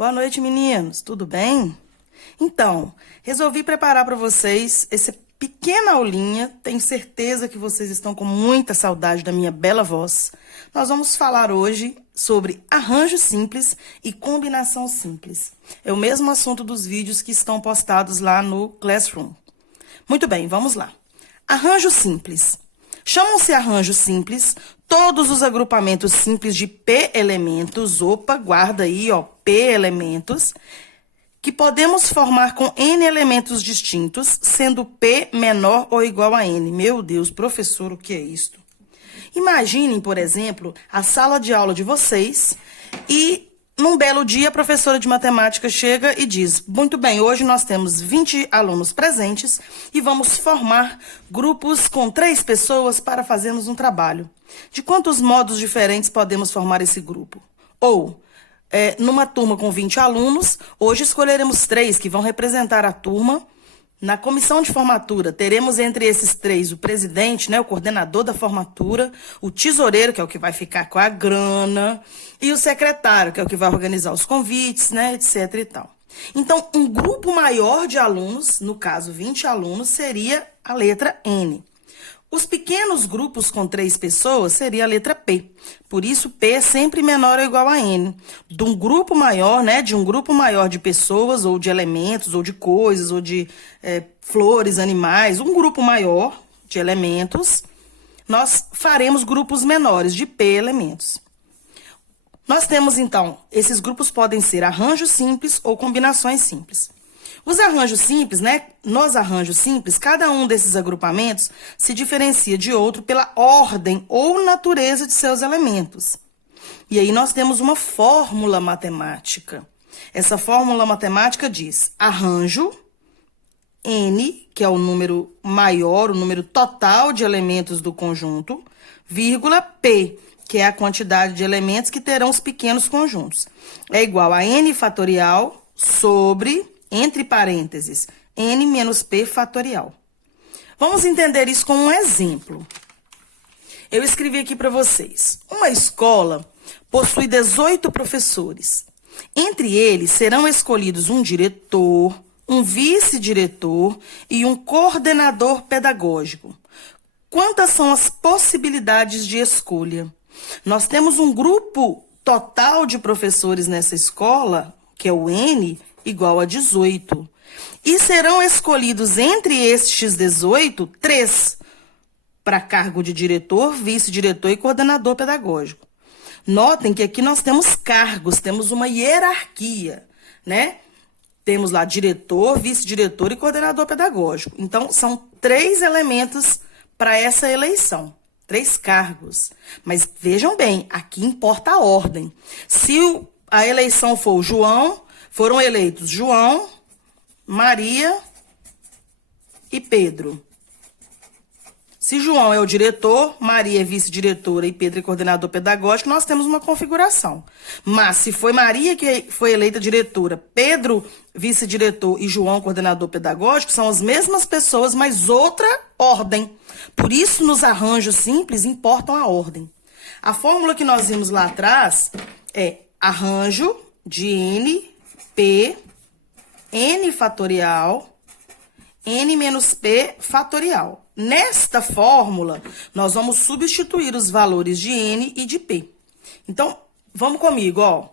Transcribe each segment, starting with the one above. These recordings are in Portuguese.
Boa noite, meninos. Tudo bem? Então, resolvi preparar para vocês essa pequena aulinha. Tenho certeza que vocês estão com muita saudade da minha bela voz. Nós vamos falar hoje sobre arranjo simples e combinação simples. É o mesmo assunto dos vídeos que estão postados lá no Classroom. Muito bem, vamos lá. Arranjo simples. Chamam-se arranjo simples todos os agrupamentos simples de P elementos, opa, guarda aí, ó, P elementos, que podemos formar com N elementos distintos, sendo P menor ou igual a N. Meu Deus, professor, o que é isto? Imaginem, por exemplo, a sala de aula de vocês e num belo dia a professora de matemática chega e diz: muito bem, hoje nós temos 20 alunos presentes e vamos formar grupos com 3 pessoas para fazermos um trabalho. De quantos modos diferentes podemos formar esse grupo? Ou, numa turma com 20 alunos, hoje escolheremos 3 que vão representar a turma. Na comissão de formatura, teremos entre esses 3 o presidente, né, o coordenador da formatura, o tesoureiro, que é o que vai ficar com a grana, e o secretário, que é o que vai organizar os convites, né, etc. e tal. Então, um grupo maior de alunos, no caso 20 alunos, seria a letra N. Os pequenos grupos com 3 pessoas seria a letra P. Por isso, P é sempre menor ou igual a N. De um grupo maior, né, de um grupo maior de pessoas, ou de elementos, ou de coisas, ou de flores, animais, um grupo maior de elementos, nós faremos grupos menores de P elementos. Nós temos, então, esses grupos podem ser arranjos simples ou combinações simples. Os arranjos simples, né? Nos arranjos simples, cada um desses agrupamentos se diferencia de outro pela ordem ou natureza de seus elementos. E aí nós temos uma fórmula matemática. Essa fórmula matemática diz: arranjo N, que é o número maior, o número total de elementos do conjunto, vírgula P, que é a quantidade de elementos que terão os pequenos conjuntos. É igual a N fatorial sobre, entre parênteses, N menos P fatorial. Vamos entender isso com um exemplo. Eu escrevi aqui para vocês. Uma escola possui 18 professores. Entre eles serão escolhidos um diretor, um vice-diretor e um coordenador pedagógico. Quantas são as possibilidades de escolha? Nós temos um grupo total de professores nessa escola, que é o N, igual a 18. E serão escolhidos entre estes 18, 3 para cargo de diretor, vice-diretor e coordenador pedagógico. Notem que aqui nós temos cargos, temos uma hierarquia, né? Temos lá diretor, vice-diretor e coordenador pedagógico. Então, são 3 elementos para essa eleição. 3 cargos. Mas vejam bem, aqui importa a ordem. Se a eleição for o João, foram eleitos João, Maria e Pedro. Se João é o diretor, Maria é vice-diretora e Pedro é coordenador pedagógico, nós temos uma configuração. Mas se foi Maria que foi eleita diretora, Pedro vice-diretor e João coordenador pedagógico, são as mesmas pessoas, mas outra ordem. Por isso, nos arranjos simples, importam a ordem. A fórmula que nós vimos lá atrás é arranjo de N, P, N fatorial, N menos P fatorial. Nesta fórmula, nós vamos substituir os valores de N e de P. Então, vamos comigo, ó.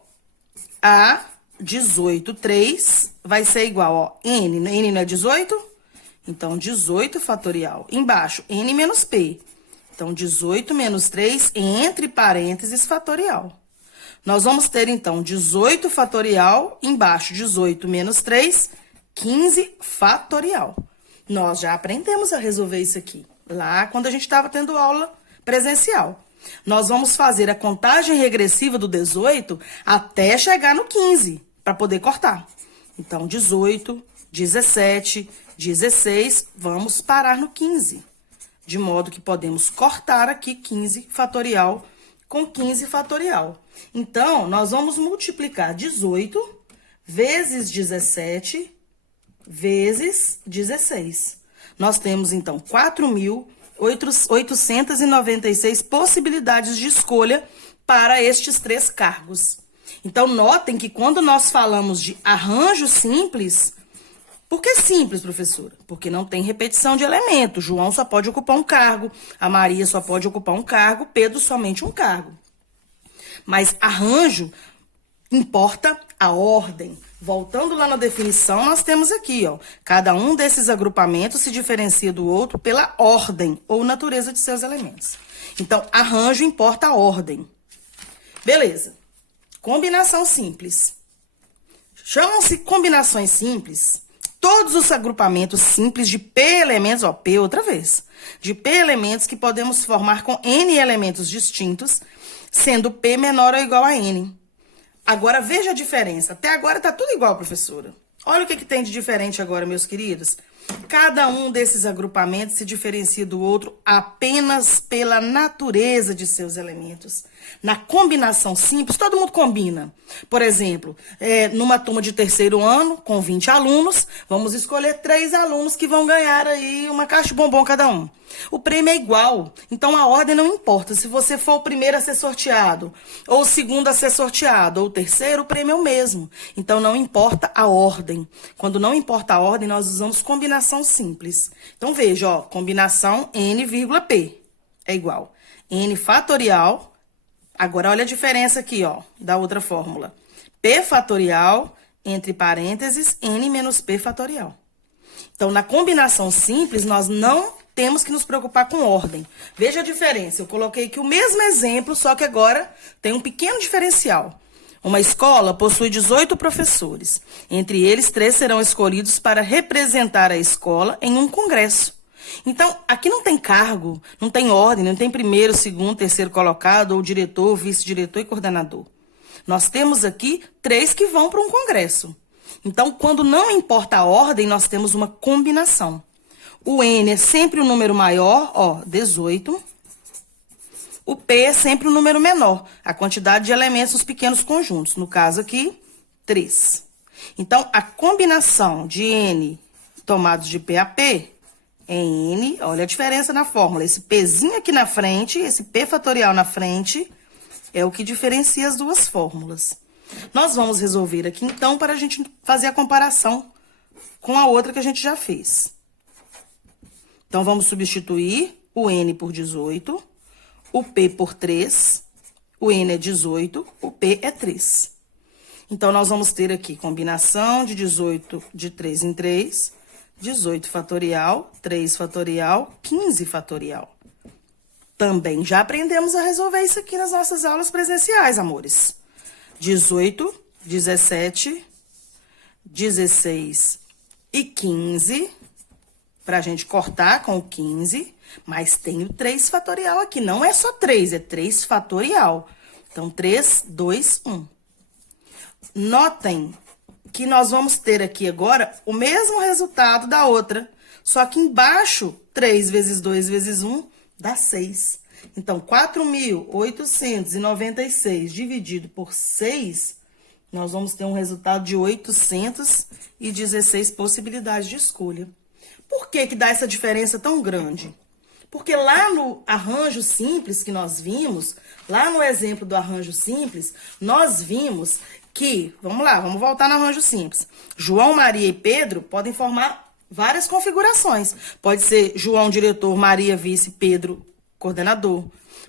A 18, 3 vai ser igual, ó, N. N não é 18? Então, 18 fatorial. Embaixo, N menos P. Então, 18 menos 3, entre parênteses, fatorial. Nós vamos ter, então, 18 fatorial, embaixo, 18 menos 3, 15 fatorial. Nós já aprendemos a resolver isso aqui, lá quando a gente estava tendo aula presencial. Nós vamos fazer a contagem regressiva do 18 até chegar no 15, para poder cortar. Então, 18, 17, 16, vamos parar no 15. De modo que podemos cortar aqui 15 fatorial com 15 fatorial. Então, nós vamos multiplicar 18 vezes 17 vezes 16. Nós temos, então, 4.896 possibilidades de escolha para estes 3 cargos. Então, notem que quando nós falamos de arranjo simples, por que simples, professora? Porque não tem repetição de elementos. João só pode ocupar um cargo, a Maria só pode ocupar um cargo, Pedro somente um cargo. Mas arranjo importa a ordem. Voltando lá na definição, nós temos aqui, ó, cada um desses agrupamentos se diferencia do outro pela ordem ou natureza de seus elementos. Então, arranjo importa a ordem. Beleza. Combinação simples. Chamam-se combinações simples todos os agrupamentos simples de P elementos, ó, P outra vez, de P elementos que podemos formar com N elementos distintos, sendo P menor ou igual a N. Agora, veja a diferença. Até agora tá tudo igual, professora. Olha o que tem de diferente agora, meus queridos. Cada um desses agrupamentos se diferencia do outro apenas pela natureza de seus elementos. Na combinação simples, todo mundo combina. Por exemplo, numa turma de terceiro ano, com 20 alunos, vamos escolher 3 alunos que vão ganhar aí uma caixa de bombom cada um. O prêmio é igual, então a ordem não importa. Se você for o primeiro a ser sorteado, ou o segundo a ser sorteado, ou o terceiro, o prêmio é o mesmo. Então não importa a ordem. Quando não importa a ordem, nós usamos combinação simples. Então veja, ó, combinação N, P é igual N fatorial. Agora olha a diferença aqui, ó, da outra fórmula. P fatorial, entre parênteses, N menos P fatorial. Então, na combinação simples, nós não temos que nos preocupar com ordem. Veja a diferença. Eu coloquei aqui o mesmo exemplo, só que agora tem um pequeno diferencial. Uma escola possui 18 professores. Entre eles, 3 serão escolhidos para representar a escola em um congresso. Então, aqui não tem cargo, não tem ordem, não tem primeiro, segundo, terceiro colocado, ou diretor, vice-diretor e coordenador. Nós temos aqui 3 que vão para um congresso. Então, quando não importa a ordem, nós temos uma combinação. O N é sempre o número maior, ó, 18. O P é sempre o número menor, a quantidade de elementos nos pequenos conjuntos. No caso aqui, 3. Então, a combinação de N tomados de P a P é N, olha a diferença na fórmula. Esse Pzinho aqui na frente, esse P fatorial na frente, é o que diferencia as duas fórmulas. Nós vamos resolver aqui, então, para a gente fazer a comparação com a outra que a gente já fez. Então, vamos substituir o N por 18, o P por 3, o N é 18, o P é 3. Então, nós vamos ter aqui combinação de 18 de 3 em 3, 18 fatorial, 3 fatorial, 15 fatorial. Também já aprendemos a resolver isso aqui nas nossas aulas presenciais, amores. 18, 17, 16 e 15, pra gente cortar com o 15, mas tem o 3 fatorial aqui. Não é só 3, é 3 fatorial. Então, 3, 2, 1. Notem que nós vamos ter aqui agora o mesmo resultado da outra, só que embaixo, 3 vezes 2 vezes 1 dá 6. Então, 4.896 dividido por 6, nós vamos ter um resultado de 816 possibilidades de escolha. Por que dá essa diferença tão grande? Porque lá no arranjo simples que nós vimos, lá no exemplo do arranjo simples, nós vimos que, vamos lá, vamos voltar no arranjo simples. João, Maria e Pedro podem formar várias configurações. Pode ser João diretor, Maria vice, Pedro coordenador.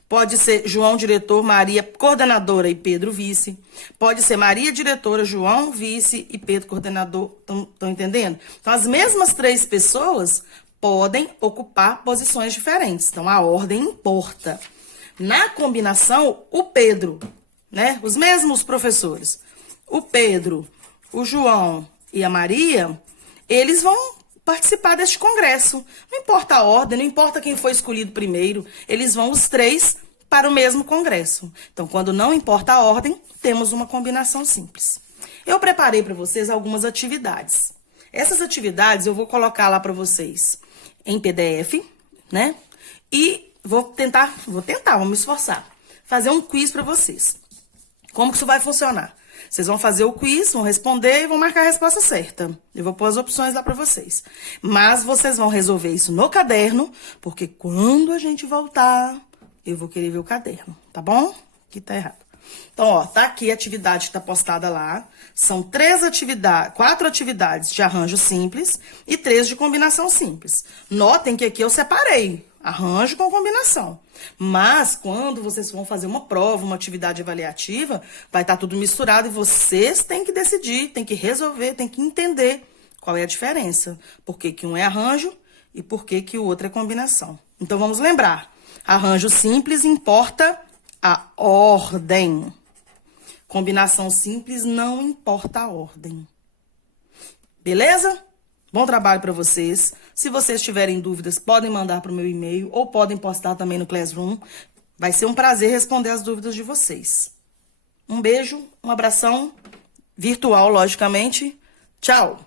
Pode ser João diretor, Maria coordenadora e Pedro vice. Pode ser Maria diretora, João vice e Pedro coordenador. Estão entendendo? Então, as mesmas 3 pessoas podem ocupar posições diferentes. Então, a ordem importa. Na combinação, o Pedro, né? Os mesmos professores. O Pedro, o João e a Maria, eles vão participar deste congresso. Não importa a ordem, não importa quem foi escolhido primeiro, eles vão os 3 para o mesmo congresso. Então, quando não importa a ordem, temos uma combinação simples. Eu preparei para vocês algumas atividades. Essas atividades eu vou colocar lá para vocês em PDF, né? E vou me esforçar, fazer um quiz para vocês. Como que isso vai funcionar? Vocês vão fazer o quiz, vão responder e vão marcar a resposta certa. Eu vou pôr as opções lá para vocês. Mas vocês vão resolver isso no caderno, porque quando a gente voltar, eu vou querer ver o caderno, tá bom? Aqui tá errado. Então, ó, tá aqui a atividade que tá postada lá. São 4 atividades de arranjo simples e 3 de combinação simples. Notem que aqui eu separei arranjo com combinação. Mas, quando vocês vão fazer uma prova, uma atividade avaliativa, vai estar tudo misturado e vocês têm que decidir, têm que resolver, têm que entender qual é a diferença. Por que que um é arranjo e por que que o outro é combinação. Então, vamos lembrar. Arranjo simples importa a ordem. Combinação simples não importa a ordem. Beleza? Bom trabalho para vocês. Se vocês tiverem dúvidas, podem mandar para o meu e-mail ou podem postar também no Classroom. Vai ser um prazer responder as dúvidas de vocês. Um beijo, um abração, virtual, logicamente. Tchau!